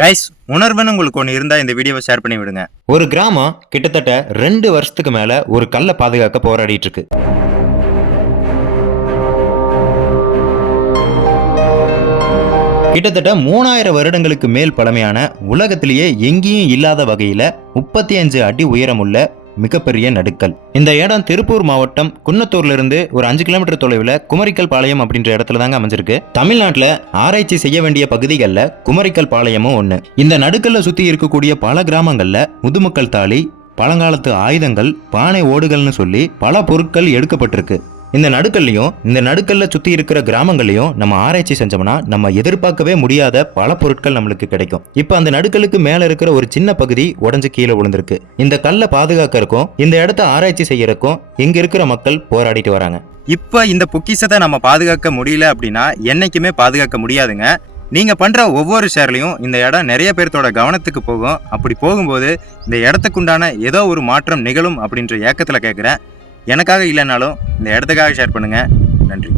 Guys, உணர்வுன்னு உங்களுக்கு ஒன்று இருந்தால் இந்த வீடியோவை ஷேர் பண்ணி விடுங்க. ஒரு கிராமம் கிட்டத்தட்ட 2 வருஷத்துக்கு மேல ஒரு கல்லை பாதுகாக்க போராடிட்டு இருக்கு. கிட்டத்தட்ட 3000 வருடங்களுக்கு மேல் பழமையான, உலகத்திலேயே எங்கேயும் இல்லாத வகையில 35 அடி உயரமுள்ள மிகப்பெரிய நடுக்கல். இந்த இடம் திருப்பூர் மாவட்டம் குன்னத்தூர்ல இருந்து ஒரு 5 கிலோமீட்டர் தொலைவில் குமரிக்கல் பாளையம் அப்படின்ற இடத்துல தாங்க அமைஞ்சிருக்கு. தமிழ்நாட்டில் ஆராய்ச்சி செய்ய வேண்டிய பகுதிகளில் குமரிக்கல் பாளையமும் ஒன்று. இந்த நடுக்கல்ல சுத்தி இருக்கக்கூடிய பல கிராமங்கள்ல முதுமக்கள் தாலி, பழங்காலத்து ஆயுதங்கள், பானை ஓடுகள்னு சொல்லி பல பொருட்கள் எடுக்கப்பட்டிருக்கு. இந்த நடுக்கல்ல சுத்தி இருக்கிற கிராமங்களையும் நம்ம ஆராய்ச்சி செஞ்சோம்னா நம்ம எதிர்பார்க்கவே முடியாத பல பொருட்கள் நம்மளுக்கு கிடைக்கும். இப்ப அந்த நடுக்கலுக்கு மேல இருக்கிற ஒரு சின்ன பகுதி உடஞ்சு கீழே விழுந்திருக்கு. இந்த கல்லை பாதுகாக்கிறதுக்கும் இந்த இடத்த ஆராய்ச்சி செய்யறதுக்கும் இங்க இருக்கிற மக்கள் போராடிட்டு வராங்க. இப்ப இந்த பொக்கிஷத்தை நம்ம பாதுகாக்க முடியல அப்படின்னா என்னைக்குமே பாதுகாக்க முடியாதுங்க. நீங்க பண்ற ஒவ்வொரு ஷேர்லையும் இந்த இடம் நிறைய பேர்த்தோட கவனத்துக்கு போகும். அப்படி போகும்போது இந்த இடத்துக்குண்டான ஏதோ ஒரு மாற்றம் நிகழும் அப்படின்ற ஏக்கத்துல கேட்கிறேன். எனக்காக இல்லைனாலும் இந்த இடத்துக்காக ஷேர் பண்ணுங்க. நன்றி.